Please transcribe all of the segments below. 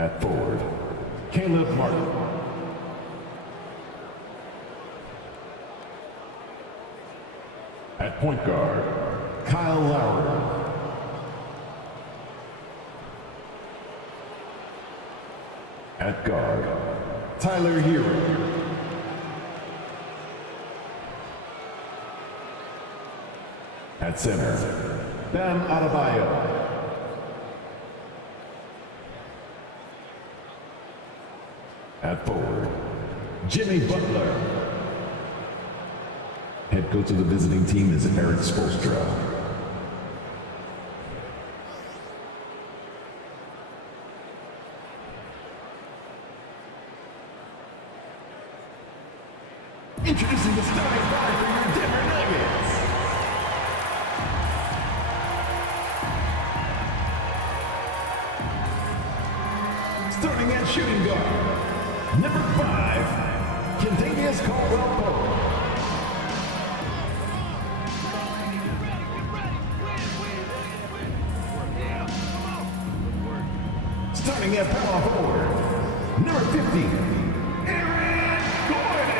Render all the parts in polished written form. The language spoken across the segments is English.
At forward, Caleb Martin. At point guard, Kyle Lowry. At guard, Tyler Hero. At center, Bam Adebayo. At forward, Jimmy Butler. Head coach of the visiting team is Eric Spoelstra. Introducing the starting five for your Denver Nuggets. Starting at shooting guard, number 5, Kentavious Caldwell-Pope. Starting at power forward, number 50, Aaron Gordon.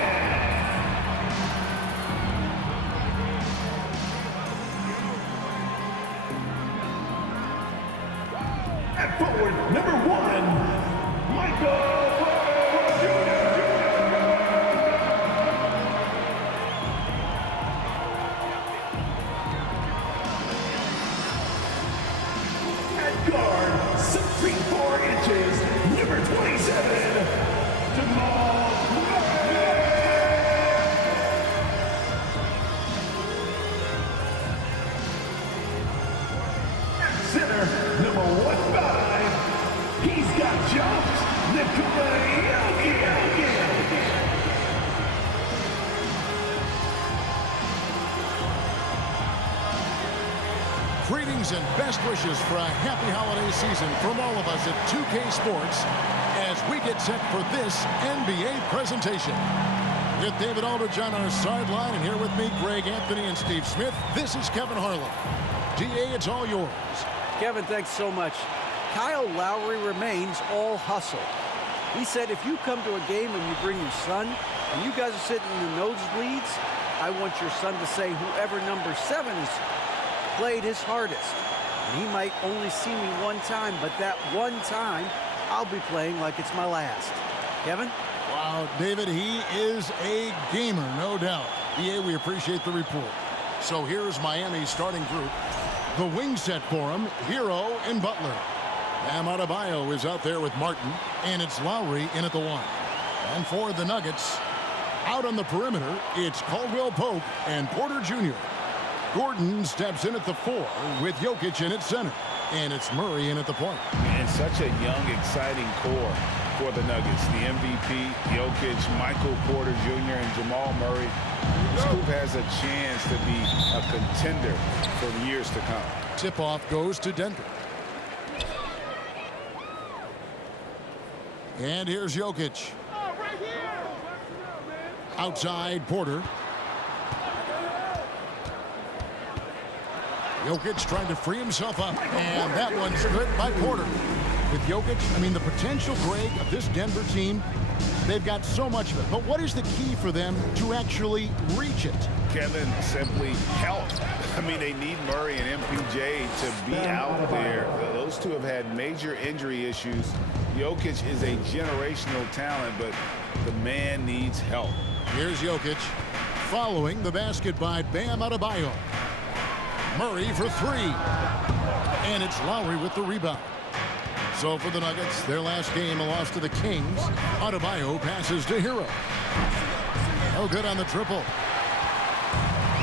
At forward, number 1, Michael Jr. At guard, 6 feet 4 inches, number 27, Jamal Murray. At center, number 15, he's got jumps, Nikola Jokic. Greetings and best wishes for a happy holiday season from all of us at 2K Sports as we get set for this NBA presentation. With David Aldridge on our sideline, and here with me, Greg Anthony and Steve Smith, this is Kevin Harlan. DA, it's all yours. Kevin, thanks so much. Kyle Lowry remains all hustle. He said if you come to a game and you bring your son and you guys are sitting in the nosebleeds, I want your son to say whoever number 7 is played his hardest. And he might only see me one time, but that one time, I'll be playing like it's my last. Kevin? Wow, David, he is a gamer, no doubt. DA, we appreciate the report. So here's Miami's starting group. The wing set for him, Hero and Butler. Bam Adebayo is out there with Martin, and it's Lowry in at the 1. And for the Nuggets, out on the perimeter, it's Caldwell-Pope and Porter Jr. Gordon steps in at the 4 with Jokic in at center. And it's Murray in at the point. And such a young, exciting core for the Nuggets. The MVP, Jokic, Michael Porter Jr., and Jamal Murray. This group has a chance to be a contender for years to come. Tip-off goes to Denver. And here's Jokic. Outside, Porter. Jokic trying to free himself up, and that one's good by Porter. With Jokic, I mean, the potential, Greg, of this Denver team, they've got so much of it. But what is the key for them to actually reach it? Kevin, simply health. I mean, they need Murray and MPJ to be out there. Those two have had major injury issues. Jokic is a generational talent, but the man needs help. Here's Jokic following the basket by Bam Adebayo. Murray for 3. And it's Lowry with the rebound. So for the Nuggets, their last game, a loss to the Kings. Adebayo passes to Hero. No good on the triple.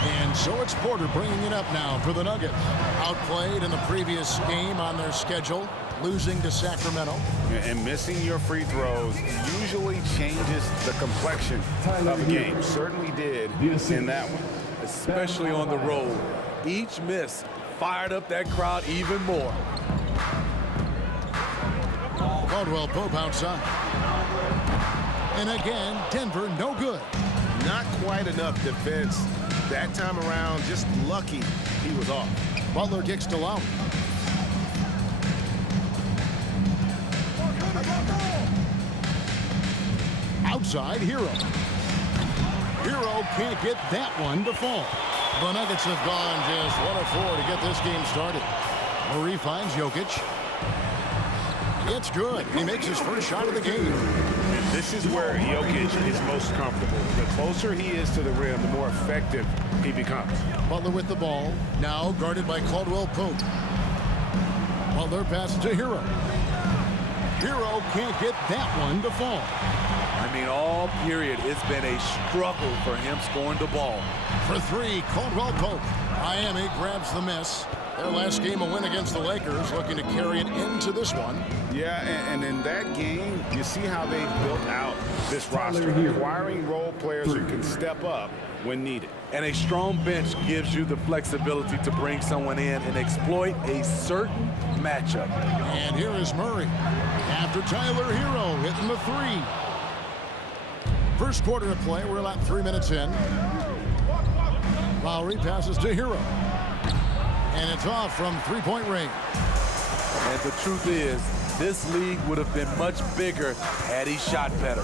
And so it's Porter bringing it up now for the Nuggets. Outplayed in the previous game on their schedule, losing to Sacramento. And missing your free throws usually changes the complexion of a game. Certainly did in that one. Especially on the road. Each miss fired up that crowd even more. Caldwell-Pope outside. And again, Denver no good. Not quite enough defense. That time around, just lucky he was off. Butler kicks to Lowry. Outside, Hero. Hero can't get that one to fall. The Nuggets have gone just 1 of 4 to get this game started. Murray finds Jokic. It's good. He makes his first shot of the game. And this is where Jokic is most comfortable. The closer he is to the rim, the more effective he becomes. Butler with the ball. Now guarded by Caldwell Pope. Butler passes to Hero. Hero can't get that one to fall. I mean, all period, it's been a struggle for him scoring the ball. For 3, Caldwell Pope. Miami grabs the miss. Their last game, a win against the Lakers, looking to carry it into this one. Yeah, and in that game, you see how they built out this roster, acquiring role players who can step up when needed. And a strong bench gives you the flexibility to bring someone in and exploit a certain matchup. And here is Murray. After Tyler Hero hitting the 3. First quarter of play, we're about 3 minutes in. Lowry passes to Hero. And it's off from three-point range. And the truth is, this league would have been much bigger had he shot better.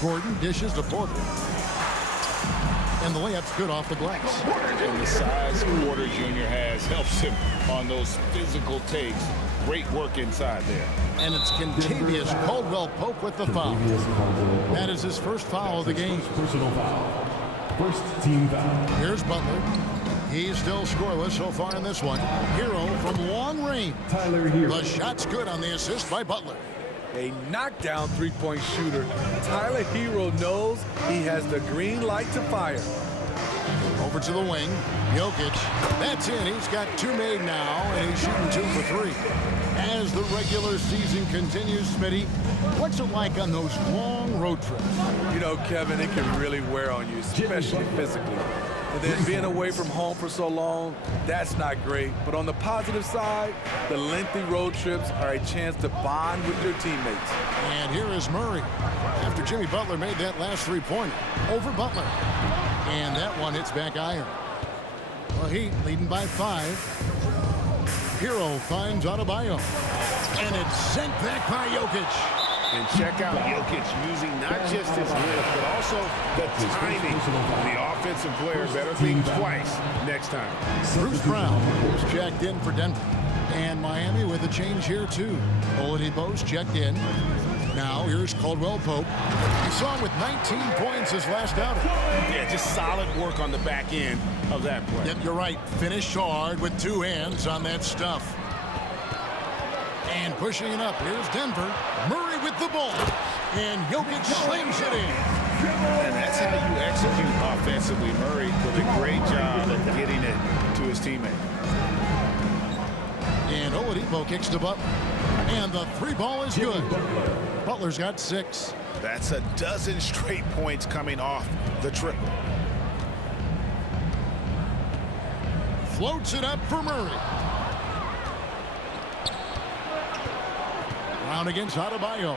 Gordon dishes to Porter. And the layup's good off the glass. And the size Porter Jr. has helps him on those physical takes. Great work inside there. And it's contagious. Caldwell Pope with the foul. That is his first foul of the game. Personal foul. First team foul. Here's Butler. He's still scoreless so far in this one. Hero from long range. Tyler Hero. The shot's good on the assist by Butler. A knockdown three-point shooter. Tyler Hero knows he has the green light to fire. Over to the wing. Jokic. That's in. He's got 2 made now, and he's shooting 2 for 3. As the regular season continues, Smitty, what's it like on those long road trips? You know, Kevin, it can really wear on you, especially physically. And then being away from home for so long, that's not great. But on the positive side, the lengthy road trips are a chance to bond with your teammates. And here is Murray. After Jimmy Butler made that last three-pointer over Butler. And that one hits back iron. Well, Heat leading by 5. Hero finds Adebayo. And it's sent back by Jokic. And check out Jokic using not just his lift, but also the timing. The offensive player better think twice next time. Bruce Brown was checked in for Denver. And Miami with a change here, too. Oladipo's checked in. Now, here's Caldwell Pope. We saw him with 19 points his last outing. Yeah, just solid work on the back end of that play. Yep, you're right. Finished hard with 2 hands on that stuff. And pushing it up, here's Denver. Murray with the ball. And Jokic slings it in. And that's how you execute offensively. Murray did a great job of getting it to his teammate. And Oladipo kicks to Butler. And the 3-ball is good. Butler's got 6. That's a dozen straight points coming off the triple. Floats it up for Murray. Brown against Adebayo.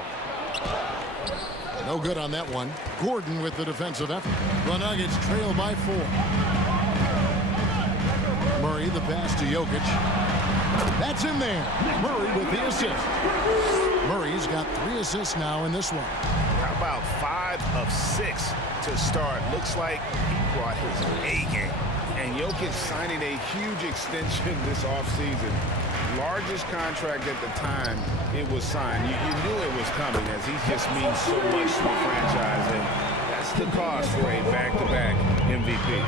No good on that one. Gordon with the defensive effort. The Nuggets trail by 4. Murray the pass to Jokic. That's in there. Murray with the assist. Murray's got 3 assists now in this one. How about 5 of 6 to start? Looks like he brought his A game. And Jokic signing a huge extension this offseason. Largest contract at the time it was signed. You knew it was coming, as he just means so much to the franchise. And that's the cost for a back-to-back MVP.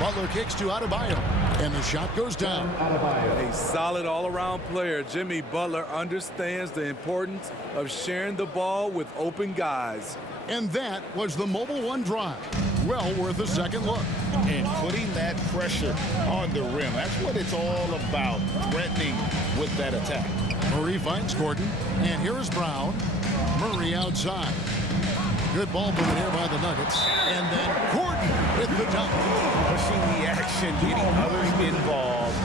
Butler kicks to Adebayo. And the shot goes down. A solid all-around player. Jimmy Butler understands the importance of sharing the ball with open guys. And that was the Mobile One drive. Well worth a second look. And putting that pressure on the rim. That's what it's all about, threatening with that attack. Murray finds Gordon. And here is Brown. Murray outside. Good ball movement here by the Nuggets. And then Gordon with the dunk. Pushing the action, getting others involved.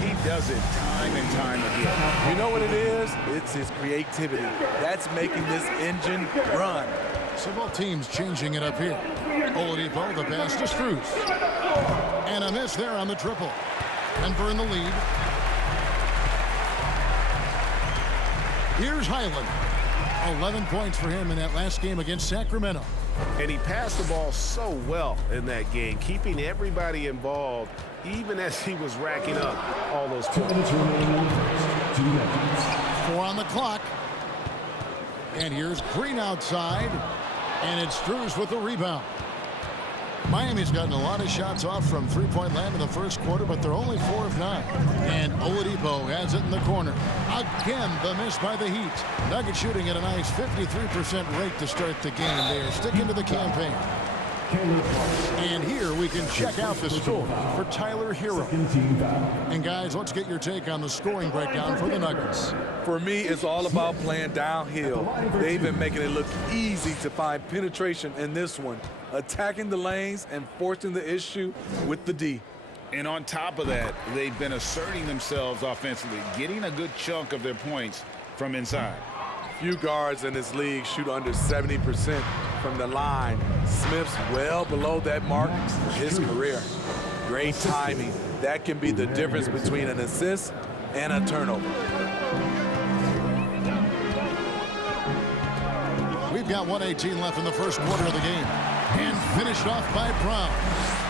He does it time and time again. You know what it is? It's his creativity. That's making this engine run. So both teams changing it up here. Oladipo, the pass to Strus. And a miss there on the triple. Denver in the lead. Here's Highland. 11 points for him in that last game against Sacramento. And he passed the ball so well in that game, keeping everybody involved, even as he was racking up all those points. 2 minutes. 4 on the clock. And here's Green outside. And it's Strus with the rebound. Miami's gotten a lot of shots off from three-point land in the first quarter, but they're only 4 of 9. And Oladipo has it in the corner. Again, the miss by the Heat. Nuggets shooting at a nice 53% rate to start the game. They are sticking to the campaign. And here we can check out the score for Tyler Hero. And guys, let's get your take on the scoring breakdown for the Nuggets. For me, it's all about playing downhill. They've been making it look easy to find penetration in this one, attacking the lanes and forcing the issue with the D. And on top of that, they've been asserting themselves offensively, getting a good chunk of their points from inside. Few guards in this league shoot under 70% from the line. Smith's well below that mark for his career. Great timing. That can be the difference between an assist and a turnover. We've got 1:18 left in the first quarter of the game. And finished off by Brown.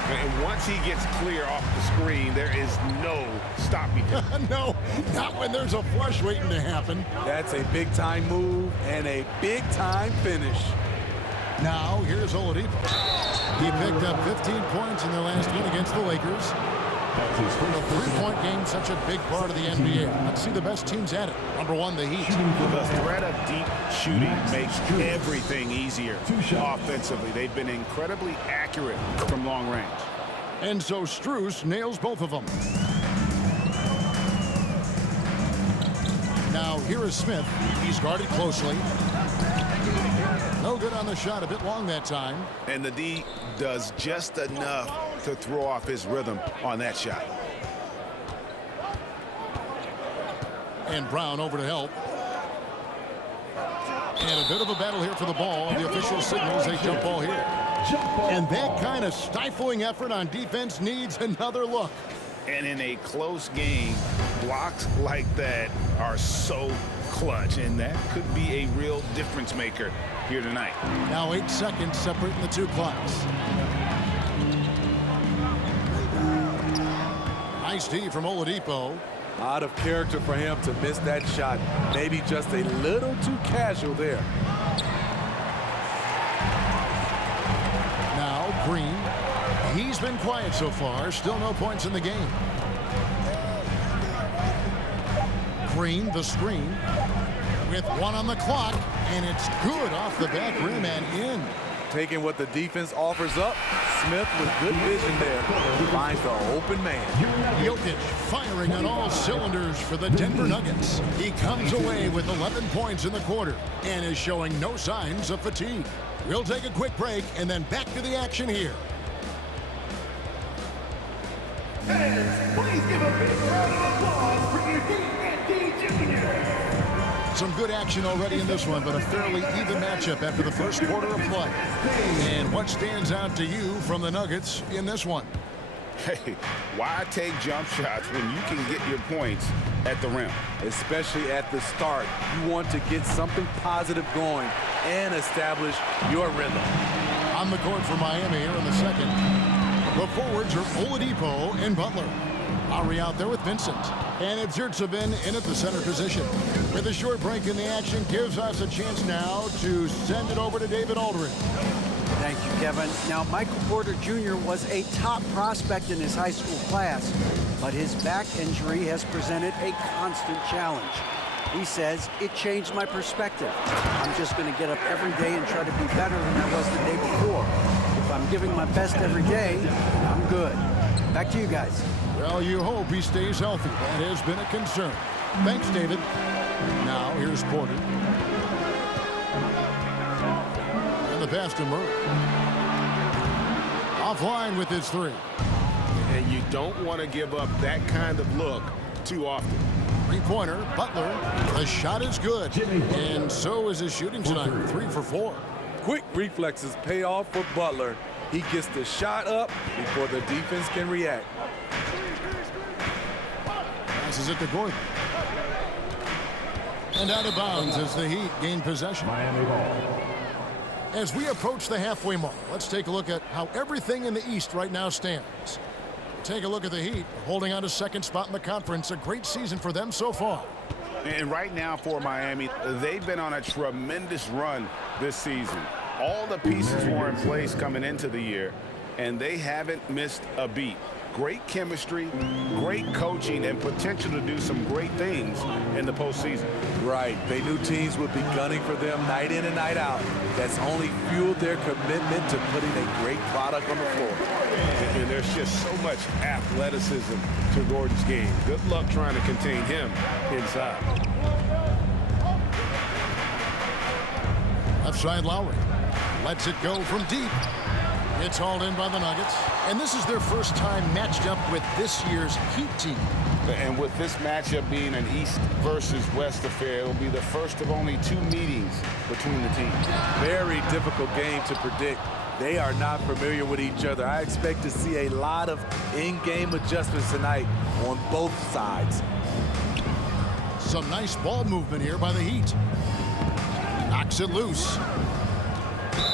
And once he gets clear off the screen, there is no stopping him. No, not when there's a flush waiting to happen. That's a big-time move and a big-time finish. Now, here's Oladipo. He picked up 15 points in their last win against the Lakers. The three-point game, such a big part of the NBA. Let's see the best teams at it. Number 1, the Heat. The threat of deep shooting makes everything easier offensively. They've been incredibly accurate from long range. And so Strus nails both of them. Now, here is Smith. He's guarded closely. No good on the shot, a bit long that time. And the D does just enough to throw off his rhythm on that shot. And Brown over to help. And a bit of a battle here for the ball. The official signals a jump ball here. And that kind of stifling effort on defense needs another look. And in a close game, blocks like that are so clutch, and that could be a real difference maker here tonight. Now 8 seconds separating the two clocks. Nice D from Oladipo. Out of character for him to miss that shot. Maybe just a little too casual there. Now Green. He's been quiet so far. Still no points in the game. Green, the screen. With 1 on the clock. And it's good off the back rim and in. Taking what the defense offers up, Smith with good vision there. Finds the open man. Jokic firing on all cylinders for the Denver Nuggets. He comes away with 11 points in the quarter and is showing no signs of fatigue. We'll take a quick break and then back to the action here. Fans, please give a big round of applause for your D&D Junior. Some good action already in this one, but a fairly even matchup after the first quarter of play. And what stands out to you from the Nuggets in this one? Hey, why take jump shots when you can get your points at the rim? Especially at the start. You want to get something positive going and establish your rhythm. On the court for Miami here in the second. The forwards are Oladipo and Butler. Lowry out there with Vincent. And it's Yurtsevin in at the center position. With a short break in the action, gives us a chance now to send it over to David Aldridge. Thank you, Kevin. Now, Michael Porter Jr. was a top prospect in his high school class, but his back injury has presented a constant challenge. He says, it changed my perspective. I'm just going to get up every day and try to be better than I was the day before. If I'm giving my best every day, I'm good. Back to you guys. Well, you hope he stays healthy. That has been a concern. Thanks, David. Now, here's Porter. And the pass to Murray. Offline with his 3. And you don't want to give up that kind of look too often. Three-pointer, Butler. The shot is good. And so is his shooting tonight. 3 for 4. Quick reflexes pay off for Butler. He gets the shot up before the defense can react. Passes it to Gordon. And out of bounds as the Heat gain possession. Miami ball. As we approach the halfway mark, let's take a look at how everything in the East right now stands. Take a look at the Heat, holding on to second spot in the conference. A great season for them so far. And right now for Miami, they've been on a tremendous run this season. All the pieces were in place coming into the year, and they haven't missed a beat. Great chemistry, great coaching, and potential to do some great things in the postseason. Right. They knew teams would be gunning for them night in and night out. That's only fueled their commitment to putting a great product on the floor. And there's just so much athleticism to Gordon's game. Good luck trying to contain him inside. Left side Lowry lets it go from deep. It's hauled in by the Nuggets. And this is their first time matched up with this year's Heat team. And with this matchup being an East versus West affair, it'll be the first of only 2 meetings between the teams. Very difficult game to predict. They are not familiar with each other. I expect to see a lot of in-game adjustments tonight on both sides. Some nice ball movement here by the Heat. Knocks it loose.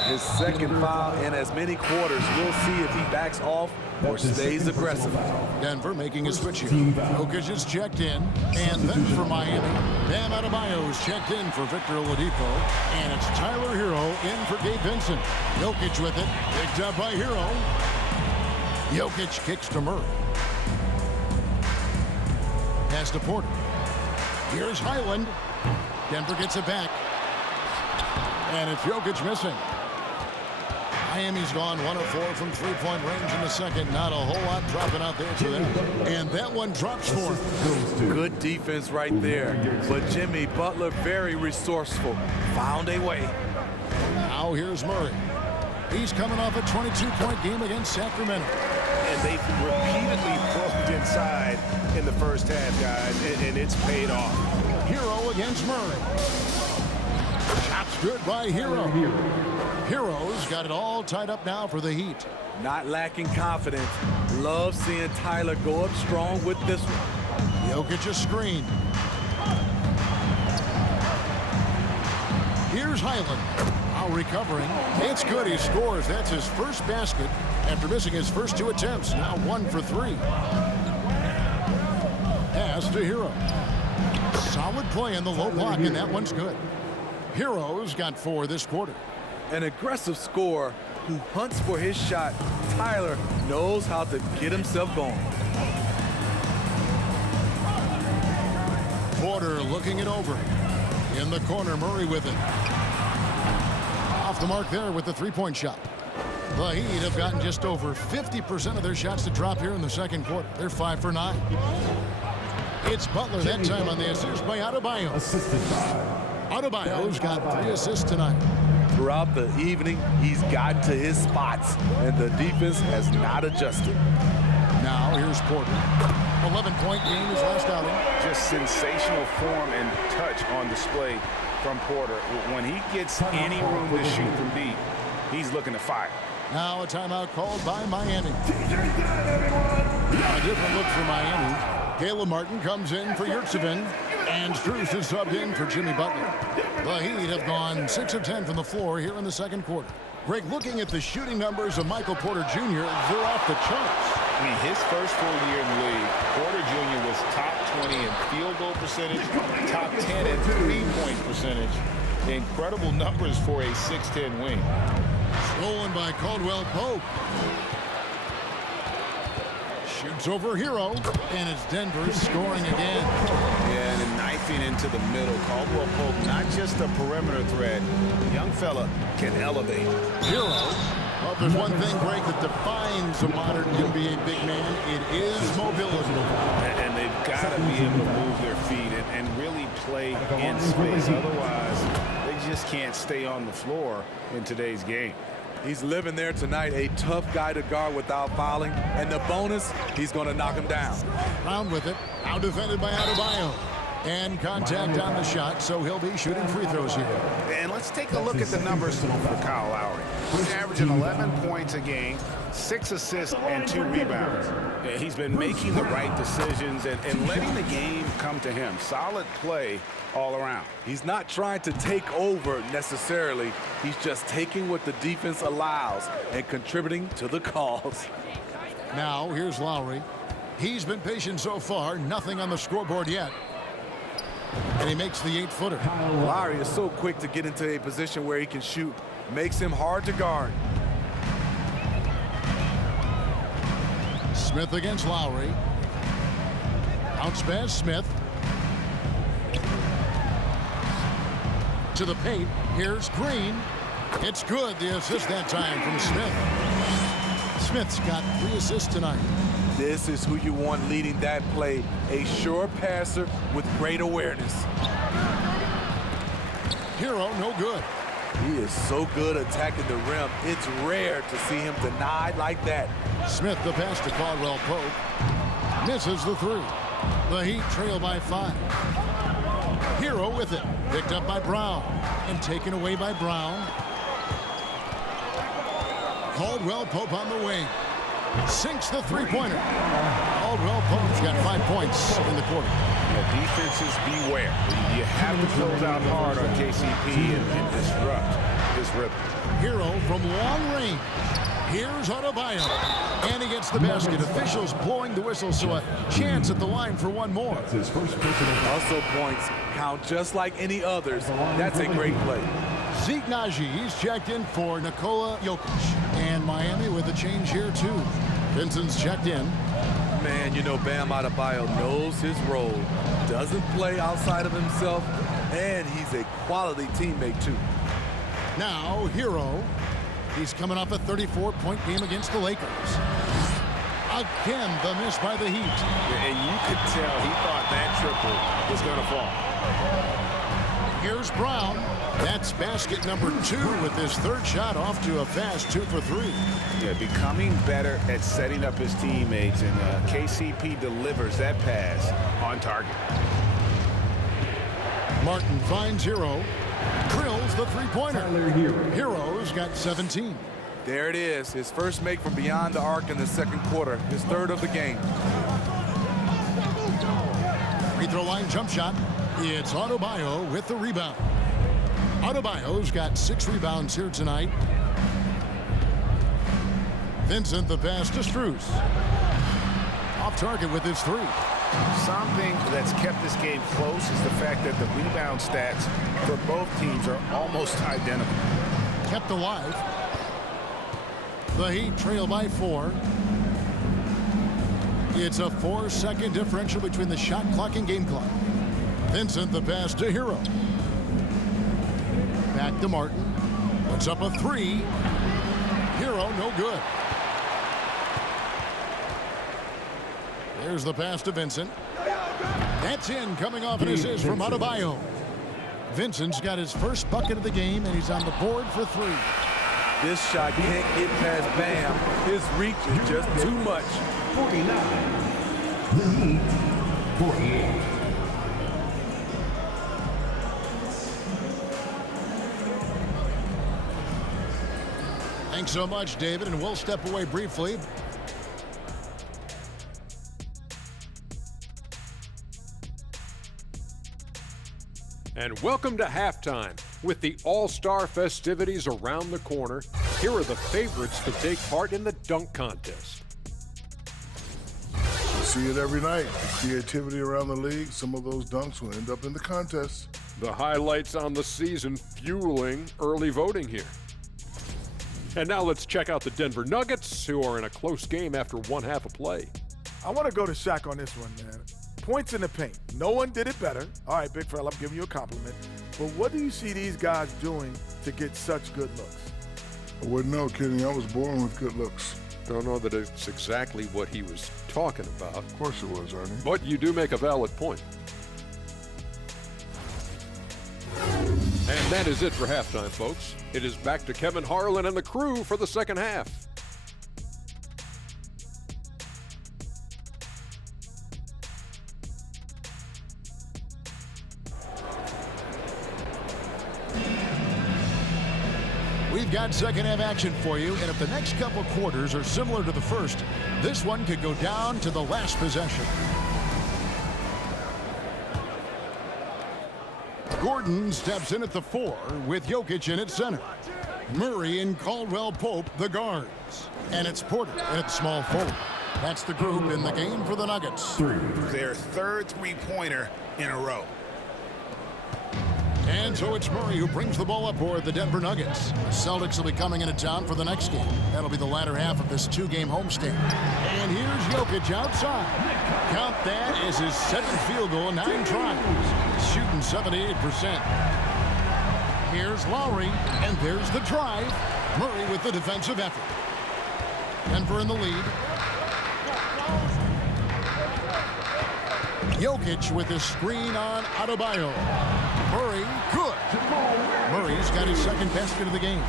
His second foul in as many quarters. We'll see if he backs off or stays aggressive. Denver making a switch here. Jokic is checked in. And then for Miami, Bam Adebayo is checked in for Victor Oladipo. And it's Tyler Hero in for Gabe Vincent. Jokic with it. Picked up by Hero. Jokic kicks to Murray. Pass to Porter. Here's Highland. Denver gets it back. And it's Jokic missing. Miami's gone 1 of 4 from three-point range in the second. Not a whole lot dropping out there to them. And that one drops for him. Good defense right there. But Jimmy Butler, very resourceful. Found a way. Now here's Murray. He's coming off a 22-point game against Sacramento. And they've repeatedly probed inside in the first half, guys, and it's paid off. Hero against Murray. Shots good by Hero. Hero's got it all tied up now for the Heat. Not lacking confidence. Love seeing Tyler go up strong with this one. Jokic a screen. Here's Highland. Now recovering. It's good. He scores. That's his first basket after missing his first 2 attempts. Now 1 for 3. Pass to Hero. Solid play in the low block, and that one's good. Hero's got 4 this quarter. An aggressive scorer who hunts for his shot. Tyler knows how to get himself going. Porter looking it over. In the corner, Murray with it. Off the mark there with the 3-point shot. The Heat have gotten just over 50% of their shots to drop here in the second quarter. They're 5 for 9. It's Butler that time on the assist by Adebayo. Adebayo's got 3 assists tonight. Throughout the evening, he's gotten to his spots, and the defense has not adjusted. Now here's Porter. 11-point game his last outing. Just sensational form and touch on display from Porter. When he gets any room to shoot from deep, he's looking to fire. Now a timeout called by Miami. A different look for Miami. Caleb Martin comes in for Yurtseven, and Strus is subbed in for Jimmy Butler. The Heat have gone 6 of 10 from the floor here in the second quarter. Greg, looking at the shooting numbers of Michael Porter Jr., they're off the charts. I mean, his first full year in the league, Porter Jr. was top 20 in field goal percentage, top 10 in three-point percentage. Incredible numbers for a 6'10 wing. Stolen by Caldwell Pope. Shoots over Hero, and it's Denver scoring again. Yeah, and knifing into the middle. Caldwell Pope, not just a perimeter threat. Young fella can elevate. Hero. Well, if there's one thing, Greg, that defines a modern NBA big man, it is mobility. And they've got to be able to move their feet and really play in space. Otherwise, they just can't stay on the floor in today's game. He's living there tonight, a tough guy to guard without fouling. And the bonus, he's going to knock him down. Round with it. Now defended by Adebayo. And contact on the shot, so he'll be shooting free throws here. And let's take a look at the numbers for Kyle Lowry. He's averaging 11 points a game, 6 assists, and 2 rebounds. He's been making the right decisions and letting the game come to him. Solid play all around. He's not trying to take over necessarily. He's just taking what the defense allows and contributing to the cause. Now, here's Lowry. He's been patient so far. Nothing on the scoreboard yet. And he makes the 8-footer. Lowry is so quick to get into a position where he can shoot. Makes him hard to guard. Smith against Lowry. Bounce pass, Smith. To the paint. Here's Green. It's good. The assist that time from Smith. Smith's got 3 assists tonight. This is who you want leading that play. A sure passer with great awareness. Hero, no good. He is so good attacking the rim. It's rare to see him denied like that. Smith the pass to Caldwell Pope. Misses the 3. The Heat trail by 5. Hero with it. Picked up by Brown. And taken away by Brown. Caldwell Pope on the wing. Sinks the 3-pointer. Caldwell Pope's got 5 points in the quarter. Yeah, defenses beware. You have to close out hard on KCP and disrupt his rhythm. Hero from long range. Here's Adebayo. And he gets the basket. Officials blowing the whistle, so a chance at the line for one more. His first personal Also points count just like any others. That's a great play. Zeke Naji, he's checked in for Nikola Jokic. And Miami with a change here, too. Vincent's checked in. Man, you know Bam Adebayo knows his role. Doesn't play outside of himself. And he's a quality teammate, too. Now, Hero. He's coming off a 34-point game against the Lakers. Again, the miss by the Heat. And you could tell he thought that triple was going to fall. Here's Brown. That's basket number 2 with his 3rd shot off to a fast 2 for 3. Yeah, becoming better at setting up his teammates, and KCP delivers that pass on target. Martin finds Hero. Drills the 3-pointer. Hero. Hero's got 17. There it is. His first make from beyond the arc in the second quarter. His 3rd of the game. Free throw line jump shot. It's Adebayo with the rebound. Adebayo's got 6 rebounds here tonight. Vincent the pass to Strus. Off target with his 3. Something that's kept this game close is the fact that the rebound stats for both teams are almost identical. Kept alive. The Heat trail by 4. It's a 4-second differential between the shot clock and game clock. Vincent the pass to Hero. Back to Martin. Puts up a 3. Hero no good. There's the pass to Vincent. That's in, coming off an assist from Adebayo. Vincent's got his first bucket of the game, and he's on the board for 3. This shot can't get past Bam. His reach is just too much. 49. The Heat, 48. Thanks so much, David, and we'll step away briefly. And welcome to halftime. With the All-Star festivities around the corner, here are the favorites to take part in the dunk contest. You see it every night. Creativity around the league. Some of those dunks will end up in the contest. The highlights on the season fueling early voting here. And now let's check out the Denver Nuggets, who are in a close game after 1 half of play. I want to go to Shaq on this one, man. Points in the paint. No one did it better. All right, big fella, I'm giving you a compliment. But what do you see these guys doing to get such good looks? I wouldn't know, Kenny. I was born with good looks. Don't know that it's exactly what he was talking about. Of course it was, Ernie. But you do make a valid point. And that is it for halftime, folks. It is back to Kevin Harlan and the crew for the second half. We've We've got second half action for you, and if the next couple quarters are similar to the first, this one could go down to the last possession. Gordon steps in at the 4 with Jokic in at center. Murray and Caldwell Pope, the guards. And it's Porter in at small forward. That's the group in the game for the Nuggets. Their third three-pointer in a row. And so it's Murray who brings the ball up for the Denver Nuggets. The Celtics will be coming into town for the next game. That'll be the latter half of this two-game homestand. And here's Jokic outside. Count that as his 7th field goal in 9 tries. Shooting 78%. Here's Lowry, and there's the drive. Murray with the defensive effort. Denver in the lead. Jokic with his screen on Adebayo. Murray, good. Murray's got his second basket of the game.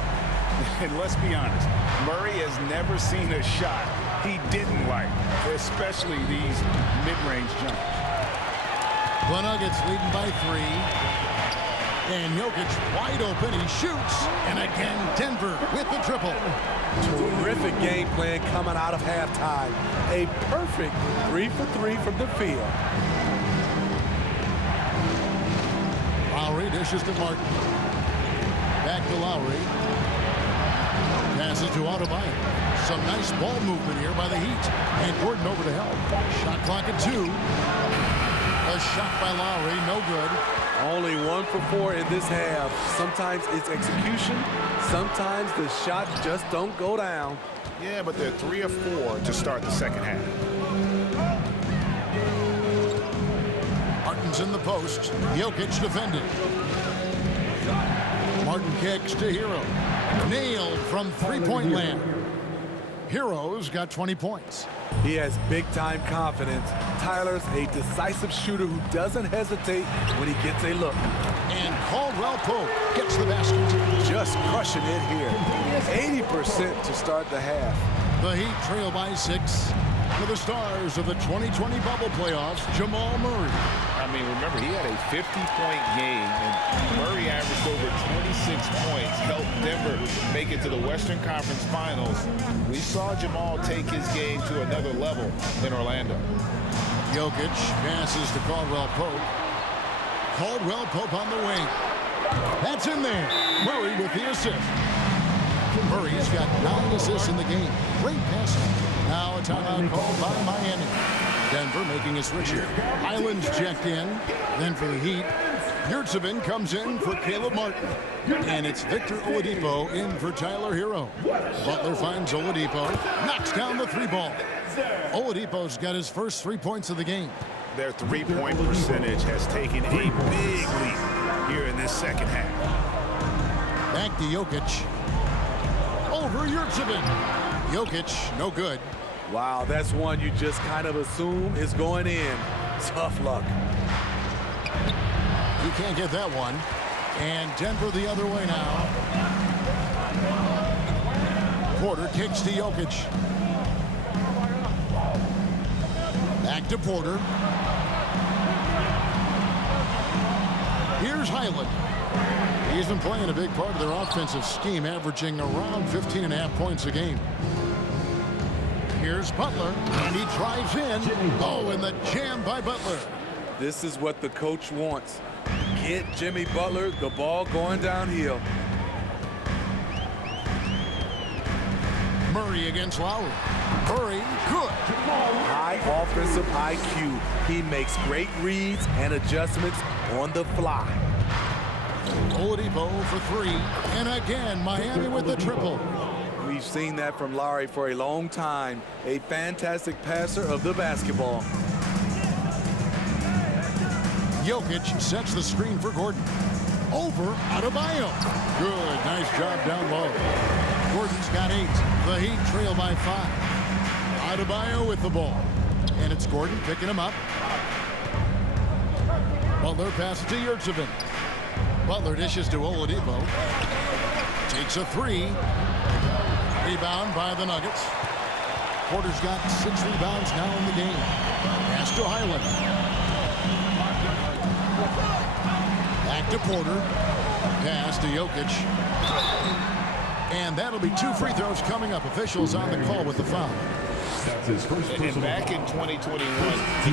And let's be honest, Murray has never seen a shot he didn't like, especially these mid-range jumpers. The Nuggets leading by 3. And Jokic wide open. He shoots. And again, Denver with the triple. Terrific game plan coming out of halftime. A perfect 3 for 3 from the field. Lowry dishes to Martin. Back to Lowry. Passes to Adebayo. Some nice ball movement here by the Heat. And Gordon over to help. Shot clock at 2. A shot by Lowry, no good. Only 1 for 4 in this half. Sometimes it's execution. Sometimes the shots just don't go down. Yeah, but they're 3 of 4 to start the second half. Martin's in the post. Jokic defended. Martin kicks to Hero. Nailed from three-point land. Hero's got 20 points. He has big-time confidence. Tyler's a decisive shooter who doesn't hesitate when he gets a look. And Caldwell Pope gets the basket. Just crushing it here. 80% to start the half. The Heat trail by 6. For the stars of the 2020 bubble playoffs, Jamal Murray. I mean, remember, he had a 50-point game, and Murray averaged over 26 points, helped Denver make it to the Western Conference Finals. We saw Jamal take his game to another level in Orlando. Jokic passes to Caldwell Pope. Caldwell Pope on the wing. That's in there. Murray with the assist. Murray's got 9 assists in the game. Great passing. Now a timeout called by Miami. Denver making a switch here. Highland's checked in. Then for the Heat, Yurtsevin comes in for Caleb Martin. And it's Victor Oladipo in for Tyler Hero. Butler finds Oladipo. Knocks down the 3-ball. Oladipo's got his first 3 points of the game. Their three-point percentage has taken a big leap here in this second half. Back to Jokic. Over Yurtsevin. Jokic, no good. Wow, that's one you just kind of assume is going in. Tough luck. You can't get that one. And Denver the other way now. Porter kicks to Jokic. Back to Porter. Here's Highland. He's been playing a big part of their offensive scheme, averaging around 15.5 points a game. Here's Butler, and he drives in. Oh, and the jam by Butler. This is what the coach wants. Get Jimmy Butler the ball going downhill. Murray against Lowry. Murray, good. High offensive IQ. He makes great reads and adjustments on the fly. Oladipo for 3. And again, Miami with the triple. We've seen that from Lowry for a long time. A fantastic passer of the basketball. Jokic sets the screen for Gordon. Over Adebayo. Good, nice job down low. Gordon's got 8. The Heat trail by 5. Adebayo with the ball. And it's Gordon picking him up. Butler passes to Yurtsevin. Butler dishes to Oladipo. Takes a 3. Rebound by the Nuggets. Porter's got 6 rebounds now in the game. Pass to Highland. Back to Porter. Pass to Jokic. And that'll be 2 free throws coming up. Officials on the call with the foul. That's his first And back in 2021,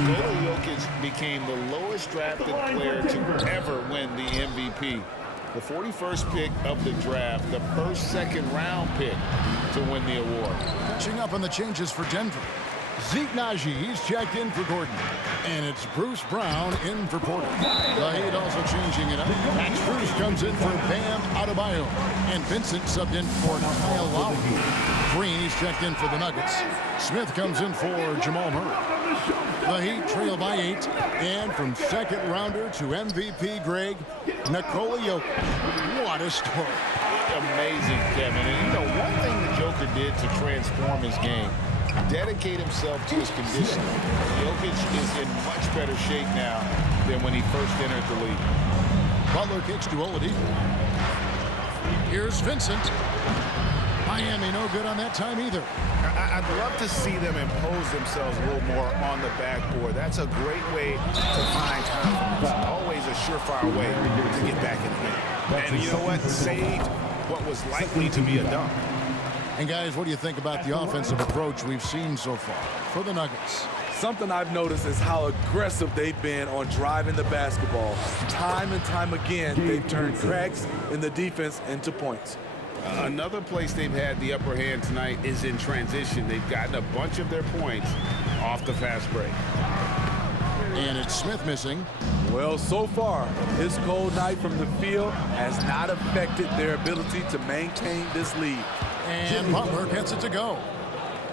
Nikola Jokic became the lowest drafted player to ever win the MVP. The 41st pick of the draft, the first second-round pick to win the award. Catching up on the changes for Denver. Zeke Naji, he's checked in for Gordon. And it's Bruce Brown in for Porter. The Heat also changing it up. Max Bruce comes in for Bam Adebayo. And Vincent subbed in for Kyle Lowry. Green, he's checked in for the Nuggets. Smith comes in for Jamal Murray. The Heat trail by 8. And from second rounder to MVP Greg, Nikola Jokic. What a story. Amazing, Kevin. And you know, one thing the Joker did to transform his game, dedicate himself to his conditioning. Jokic is in much better shape now than when he first entered the league. Butler kicks to Oladipo. Here's Vincent. Miami no good on that time either. I'd love to see them impose themselves a little more on the backboard. That's a great way to find confidence. Always a surefire way to get back in the game. And you know what? Saved what was likely to be a dunk. And guys, what do you think about the offensive approach we've seen so far for the Nuggets? Something I've noticed is how aggressive they've been on driving the basketball. Time and time again, they've turned cracks in the defense into points. Another place they've had the upper hand tonight is in transition. They've gotten a bunch of their points off the fast break. And it's Smith missing. Well, so far, his cold night from the field has not affected their ability to maintain this lead. And Butler gets it to go.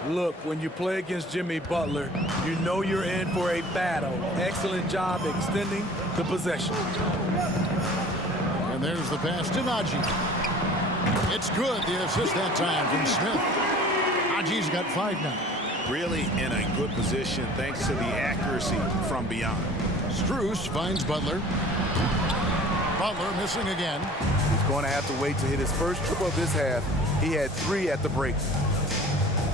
Look, when you play against Jimmy Butler, you know you're in for a battle. Excellent job extending the possession. And there's the pass to Naji. It's good, the assist that time from Smith. Naji's got 5 now. Really in a good position thanks to the accuracy from beyond. Strus finds Butler. Butler missing again. He's going to have to wait to hit his first triple of this half. He had 3 at the break.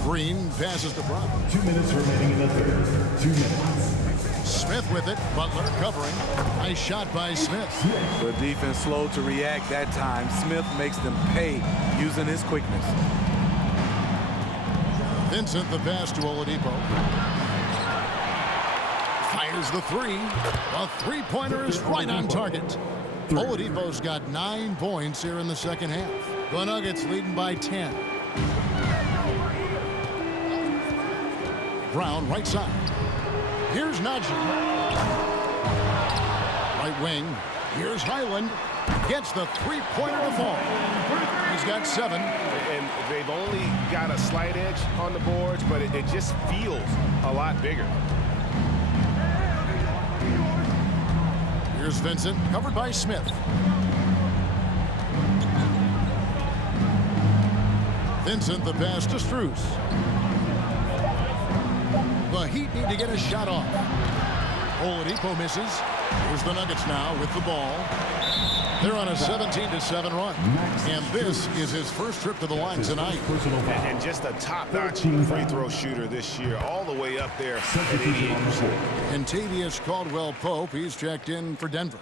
Green passes to Brown. 2 minutes remaining in the third. 2 minutes. Smith with it. Butler covering. Nice shot by Smith. The defense slow to react that time. Smith makes them pay using his quickness. Vincent the pass to Oladipo. Fires the 3. A 3-pointer is right on target. Oladipo's got 9 points here in the second half. The Nuggets leading by 10. Brown right side. Here's Naji. Right wing. Here's Highland. Gets the 3-pointer to fall. He's got 7. And they've only got a slight edge on the boards, but it just feels a lot bigger. Here's Vincent, covered by Smith. Vincent the pass to Strus. The Heat need to get a shot off. Oladipo misses. Here's the Nuggets now with the ball. They're on a 17-7 run. And this is his first trip to the line tonight. And just a top-notch free throw shooter this year, all the way up there at 88%. Kentavious Caldwell-Pope, he's checked in for Denver.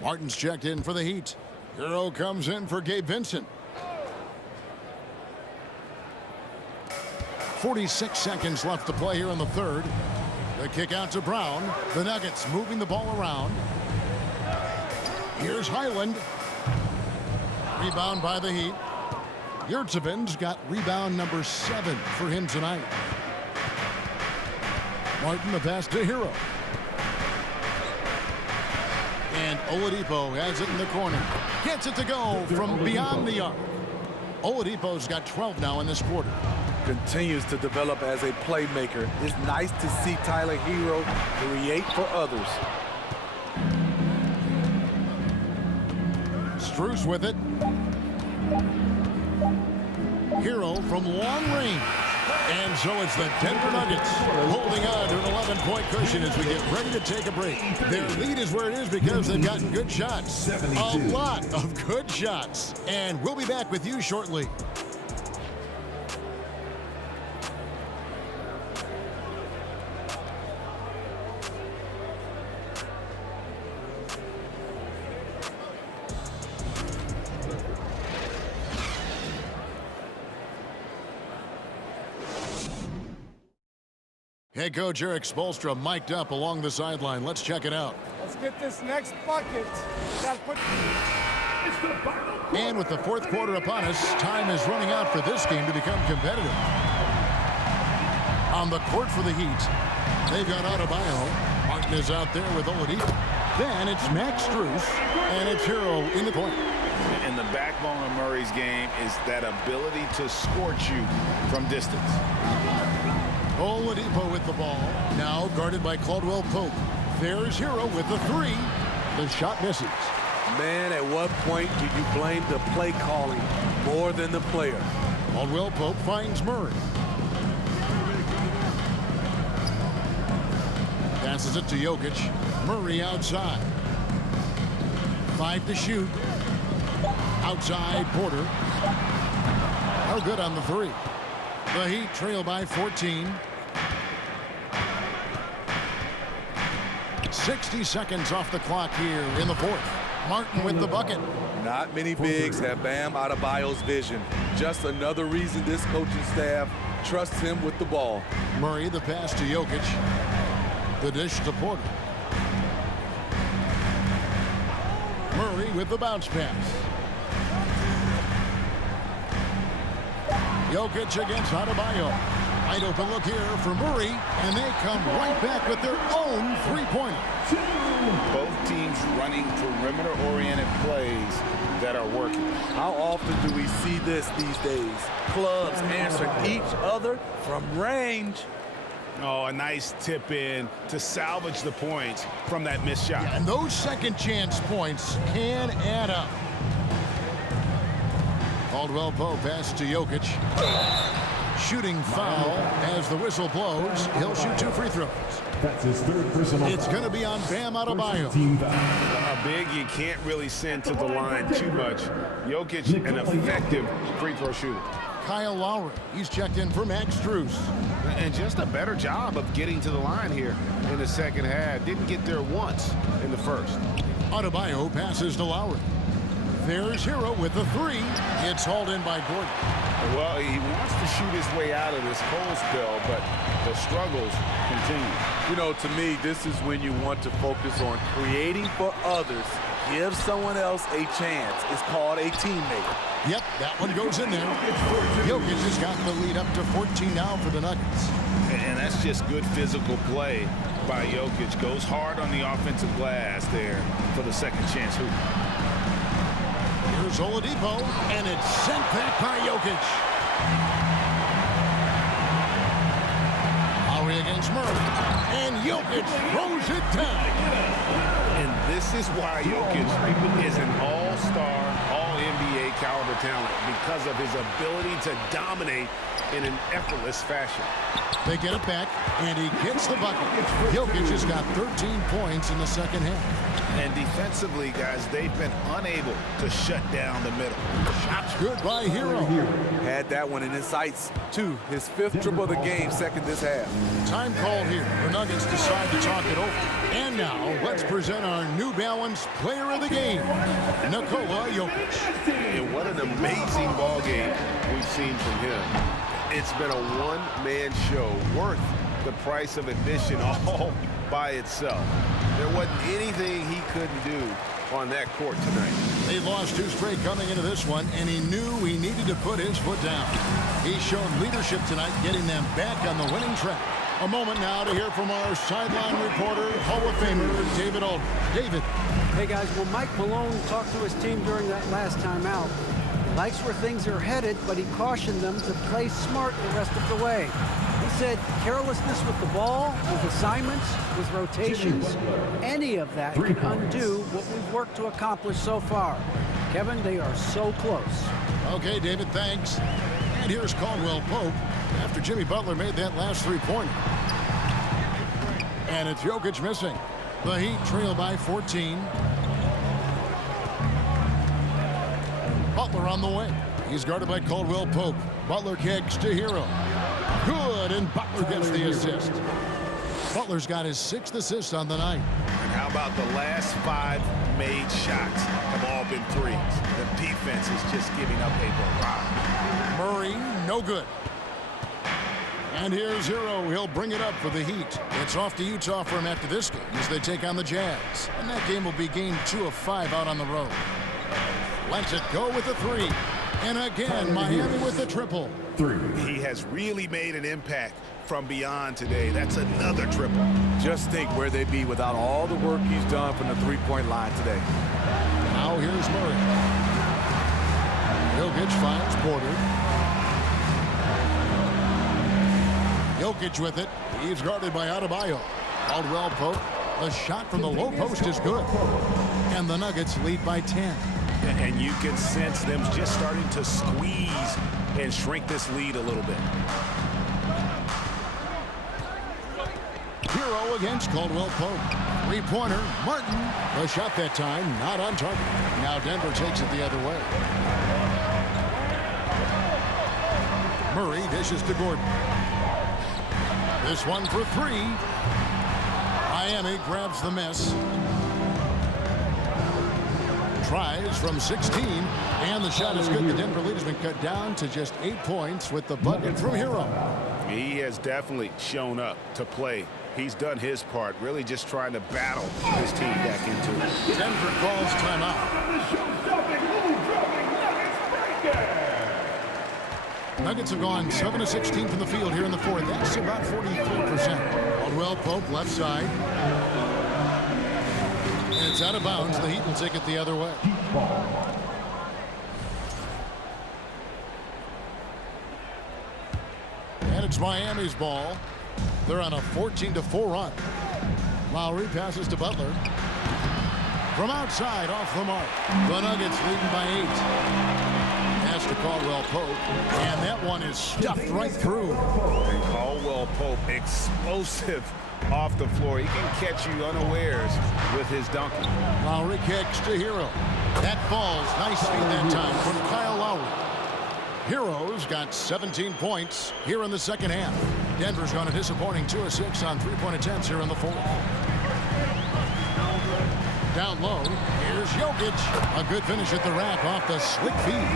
Martin's checked in for the Heat. Hero comes in for Gabe Vincent. 46 seconds left to play here in the third. The kick out to Brown. The Nuggets moving the ball around. Here's Highland. Rebound by the Heat. Yurtseven's got rebound number 7 for him tonight. Martin the pass to Hero. And Oladipo has it in the corner. Gets it to go from beyond the arc. Oladipo's got 12 now in this quarter. Continues to develop as a playmaker. It's nice to see Tyler Hero create for others. Strus with it. Hero from long range. And so it's the Denver Nuggets holding on to an 11-point cushion as we get ready to take a break. Their lead is where it is because they've gotten good shots. A lot of good shots. And we'll be back with you shortly. Head coach Eric Spoelstra mic'd up along the sideline. Let's check it out. Let's get this next bucket. And with the fourth quarter upon us, time is running out for this game to become competitive. On the court for the Heat, they've got Adebayo. Martin is out there with Oladipo. Then it's Max Strus, and it's Hero in the point. And the backbone of Murray's game is that ability to scorch you from distance. Oladipo with the ball, now guarded by Caldwell Pope. There's Hero with the three. The shot misses. Man, at what point do you blame the play calling more than the player? Caldwell Pope finds Murray. Passes it to Jokic. Murray outside. 5 to shoot. Outside Porter. No good on the three. The Heat trail by 14. 60 seconds off the clock here in the fourth. Martin with the bucket. Not many bigs have Bam Adebayo's vision. Just another reason this coaching staff trusts him with the ball. Murray the pass to Jokic. The dish to Porter. Murray with the bounce pass. Jokic against Adebayo. Wide open look here for Murray, and they come right back with their own three-pointer. Both teams running perimeter-oriented plays that are working. How often do we see this these days? Clubs answering each other from range. Oh, a nice tip in to salvage the points from that missed shot. And those second chance points can add up. Caldwell Pope pass to Jokic. Shooting foul as the whistle blows. He'll shoot 2 free throws. That's his third personal. It's going to be on Bam Adebayo. A big you can't really send to the line too much. Jokic, an effective free throw shooter. Kyle Lowry, he's checked in for Max Strus. And just a better job of getting to the line here in the second half. Didn't get there once in the first. Adebayo passes to Lowry. There's Hero with the three. It's hauled in by Gordon. Well, he wants to shoot his way out of this cold spell, but the struggles continue. You know, to me, this is when you want to focus on creating for others. Give someone else a chance. It's called a teammate. Yep, that one goes in there. Jokic has gotten the lead up to 14 now for the Nuggets. And that's just good physical play by Jokic. Goes hard on the offensive glass there for the second chance hoop. Here's Oladipo, and it's sent back by Jokic. Lowry against Murray, and Jokic throws it down. And this is why Jokic is an all-star, all-NBA caliber talent, because of his ability to dominate in an effortless fashion. They get it back, and he gets the bucket. Jokic has got 13 points in the second half. And defensively, guys, they've been unable to shut down the middle. Shots good by Hero. Had that one in his sights, too. His 5th triple of the game, second this half. Time called here. The Nuggets decide to talk it over. And now, let's present our New Balance Player of the Game, Nikola Jokic. And what an amazing ball game we've seen from him. It's been a one-man show worth the price of admission all by itself. There wasn't anything he couldn't do on that court tonight. They lost 2 straight coming into this one, and he knew he needed to put his foot down. He's shown leadership tonight, getting them back on the winning track. A moment now to hear from our sideline reporter, Hall of Famer David Aldridge. David. Hey, guys, well, Mike Malone talked to his team during that last time out. He likes where things are headed, but he cautioned them to play smart the rest of the way. He said carelessness with the ball, with assignments, with rotations, any of that can undo what we've worked to accomplish so far. Kevin, they are so close. Okay, David, thanks. And here's Caldwell Pope after Jimmy Butler made that last three-pointer. And it's Jokic missing. The Heat trail by 14. Butler on the way. He's guarded by Caldwell Pope. Butler kicks to Hero. Good, and Butler gets the assist. Butler's got his 6th assist on the night. And how about the last 5 made shots have all been threes? The defense is just giving up a barrage. Murray, no good. And here's Hero. He'll bring it up for the Heat. It's off to Utah for him after this game as they take on the Jazz. And that game will be game 2 of 5 out on the road. Lets it go with a 3. And again, Miami with the triple. He has really made an impact from beyond today. That's another triple. Just think where they'd be without all the work he's done from the three-point line today. Now here's Murray. Jokic finds Porter. Jokic with it. He's guarded by Adebayo. Caldwell Pope. The shot from the low post is good. And the Nuggets lead by 10. And you can sense them just starting to squeeze and shrink this lead a little bit. Hero against Caldwell Pope. Three-pointer, Martin. The shot that time, not on target. Now Denver takes it the other way. Murray dishes to Gordon. This one for 3. Miami grabs the miss. Tries from 16, and the shot is good. The Denver lead has been cut down to just 8 points with the bucket from Hero. He has definitely shown up to play. He's done his part, really just trying to battle his team back into it. Denver calls timeout. Nuggets have gone 7 of 16 from the field here in the fourth. That's about 43%. Caldwell Pope left side. And it's out of bounds. The Heat will take it the other way. And it's Miami's ball. They're on a 14-4 run. Lowry passes to Butler. From outside, off the mark. The Nuggets leading by 8. Pass to Caldwell Pope. And that one is stuffed right through. And Caldwell Pope, explosive off the floor. He can catch you unawares with his dunking. Lowry kicks to Hero. That falls. Nice feed that time from Kyle Lowry. Hero's got 17 points here in the second half. Denver's gone a disappointing 2 of 6 on three-point attempts here in the fourth. Down low, here's Jokic. A good finish at the rack off the slick feed.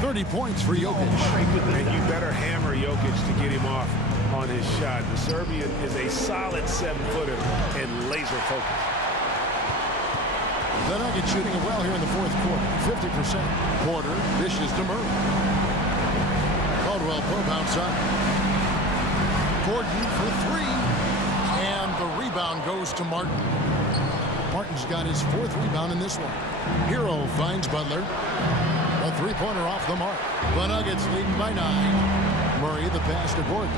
30 points for Jokic. And you better hammer Jokic to get him off on his shot. The Serbian is a solid 7-footer and laser focused. The Nuggets shooting it well here in the fourth quarter. 50%. Porter dishes to Murray. Caldwell Pope outside. Gordon for 3. And the rebound goes to Martin. Martin's got his 4th rebound in this one. Hero finds Butler. A three-pointer off the mark. The Nuggets leading by 9. Murray the pass to Gordon.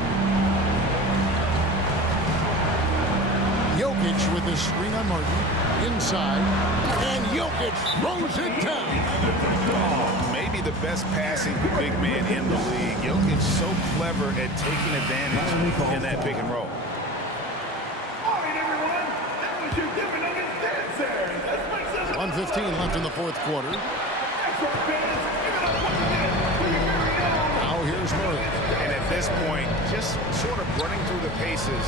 Jokic with the screen on Martin. Inside. And Jokic throws it down. Maybe the best passing big man in the league. Jokic so clever at taking advantage in that pick and roll. All right, everyone. That was your Denver Nuggets dancers. Let's make some 1:15 left in the fourth quarter. extra fans. Give it up once again for your very own. Now here's Murray. And at this point, just sort of running through the paces,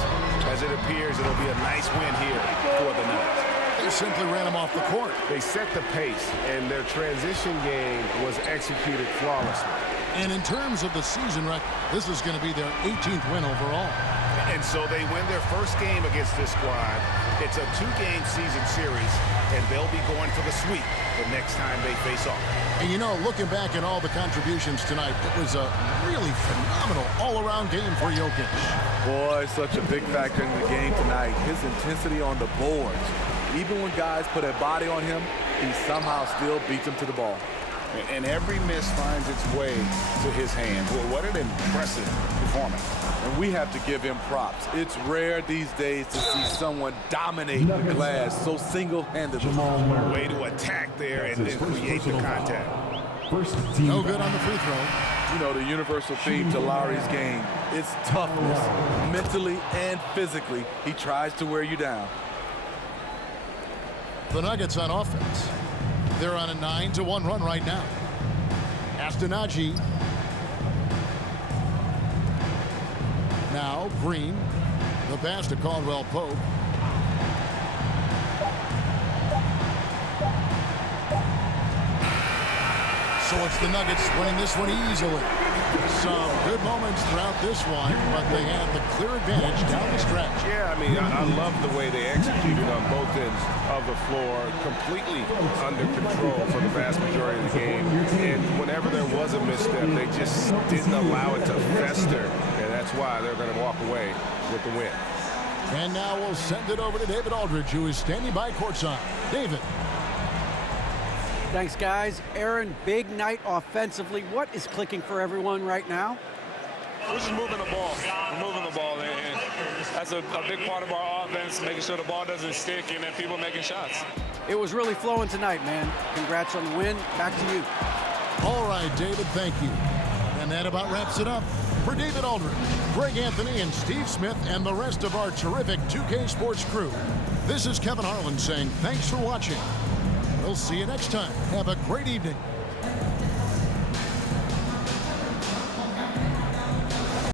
as it appears it'll be a nice win here for the Nuggets. They simply ran him off the court. They set the pace, and their transition game was executed flawlessly. And in terms of the season record, this is going to be their 18th win overall. And so they win their first game against this squad. It's a 2-game season series, and they'll be going for the sweep the next time they face off. And you know, looking back at all the contributions tonight, it was a really phenomenal all-around game for Jokic. Boy, such a big factor in the game tonight. His intensity on the boards. Even when guys put a body on him, he somehow still beats them to the ball. And every miss finds its way to his hand. Well, what an impressive performance. And we have to give him props. It's rare these days to see someone dominate the glass so single-handedly. Way to attack there and then create the contact. No good on the free throw. You know, the universal theme to Lowry's game, it's toughness. Mentally and physically, he tries to wear you down. The Nuggets on offense. They're on a 9-1 run right now. Astonagi. Now Green. The pass to Caldwell Pope. So it's the Nuggets winning this one easily. Some good moments throughout this one, but they had the clear advantage down the stretch. Yeah, I mean, I love the way they executed on both ends of the floor, completely under control for the vast majority of the game. And whenever there was a misstep, they just didn't allow it to fester. And that's why they're going to walk away with the win. And now we'll send it over to David Aldridge, who is standing by courtside. David. Thanks, guys. Aaron, big night offensively. What is clicking for everyone right now? We're just moving the ball. We're moving the ball, and that's a big part of our offense, making sure the ball doesn't stick and then people making shots. It was really flowing tonight, man. Congrats on the win. Back to you. All right, David, thank you. And that about wraps it up. For David Aldridge, Greg Anthony, and Steve Smith, and the rest of our terrific 2K Sports crew, this is Kevin Harlan saying thanks for watching. We'll see you next time. Have a great evening.